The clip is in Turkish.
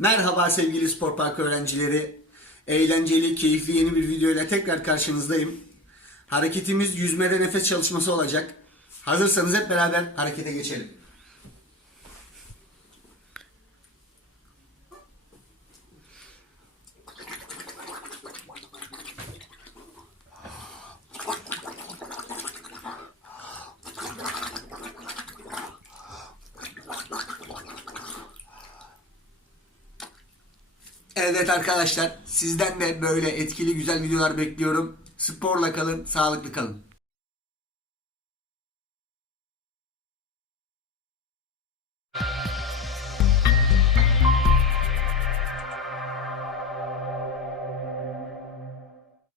Merhaba sevgili Spor Park öğrencileri. Eğlenceli, keyifli yeni bir video ile tekrar karşınızdayım. Hareketimiz yüzmede nefes çalışması olacak. Hazırsanız hep beraber harekete geçelim. Evet arkadaşlar, sizden de böyle etkili güzel videolar bekliyorum. Sporla kalın, sağlıklı kalın.